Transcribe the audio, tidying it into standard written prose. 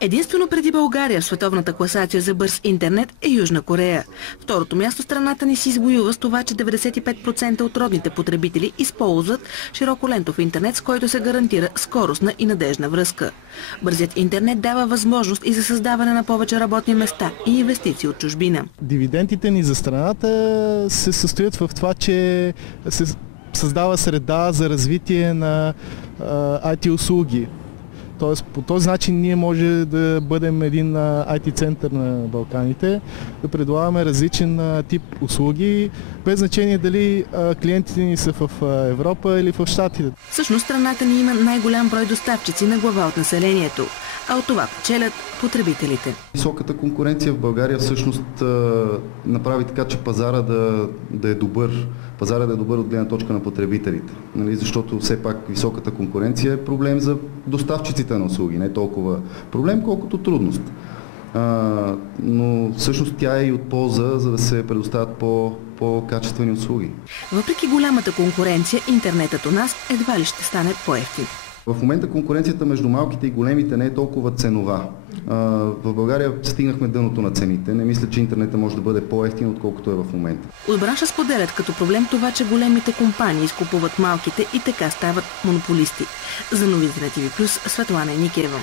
Единствено преди България в световната класация за бърз интернет е Южна Корея. Второто място страната ни си извоюва с това, че 95% от родните потребители използват широколентов интернет, с който се гарантира скоростна и надежна връзка. Бързият интернет дава възможност и за създаване на повече работни места и инвестиции от чужбина. Дивидендите ни за страната се състоят в това, че се създава среда за развитие на IT услуги. Тоест по този начин ние може да бъдем един IT център на Балканите, да предлагаме различен тип услуги, без значение дали клиентите ни са в Европа или в Щатите. Всъщност страната ни има най-голям брой доставчици на глава от населението, а от това печелят потребителите. Високата конкуренция в България всъщност направи така, че пазара да е добър. Пазара да е добър от гледна точка на потребителите. Нали? Защото все пак високата конкуренция е проблем за доставчиците на услуги. Не толкова проблем, колкото трудност. Но всъщност тя е и от полза, за да се предоставят по-качествени услуги. Въпреки голямата конкуренция, интернетът у нас едва ли ще стане по-евтин. В момента конкуренцията между малките и големите не е толкова ценова. В България стигнахме дъното на цените. Не мисля, че интернета може да бъде по-евтин, отколкото е в момента. От бранша споделят като проблем това, че големите компании изкупуват малките и така стават монополисти. За новините на ТV+, Светлана Никеева.